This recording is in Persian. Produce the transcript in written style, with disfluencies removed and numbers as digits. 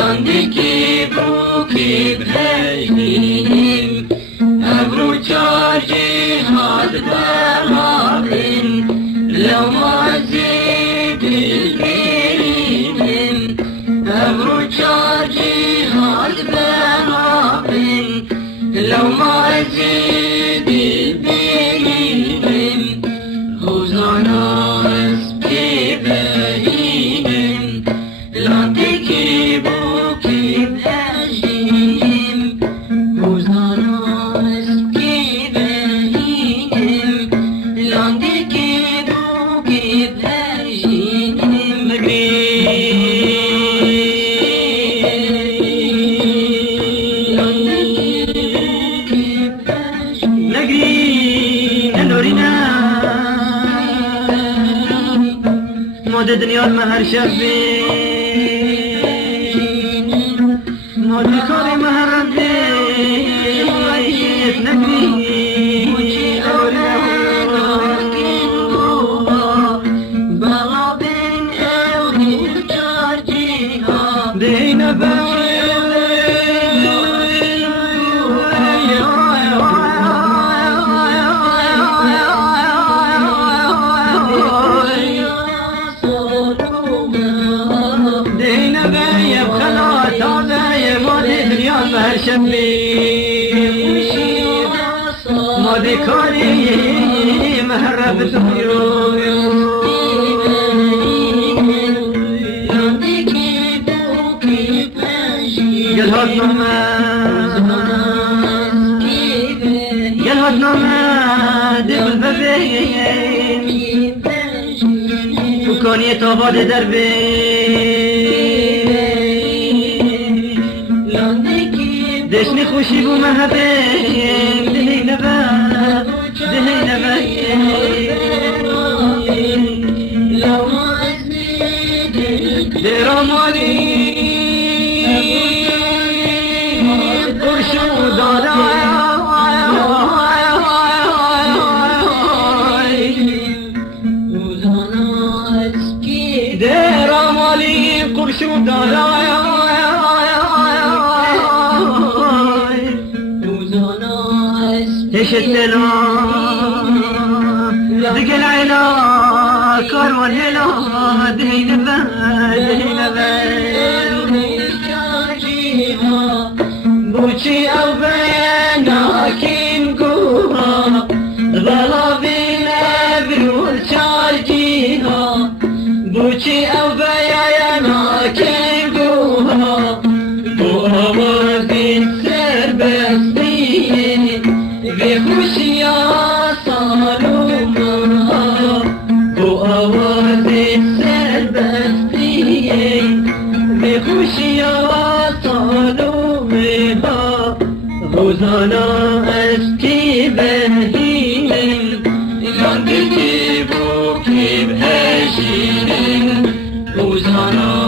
Landiki buki bhejnim Abru char jihad darabin Lamazi bilbinim Abru char jihad darabin Lamazi bilbinim Huzana eski bhejnim Landiki دنیا مهر شبی مادی کاری مهر ربی نگری بغابین اوهی چارجیها دین مهر شبی مادی کاری مهر ربی قل هاد نامه دل ببین وکانی تاباد دربی دشنی خوشی بو مهبیم دهی نبا درامانی برشو دادا درامانی قرشو دادا ايش السلام دق العلا كروان هلا دهينا بوشي او بينا كين قوها ضلابينا برول شارجيها بوشي او بينا كين قوها بوها وزين سربستين بخوشیا سالومها بو آواز سربستی بخوشیا سالومها روزانا اسکی بهیم لاندکی بو کی بهشیم روزانا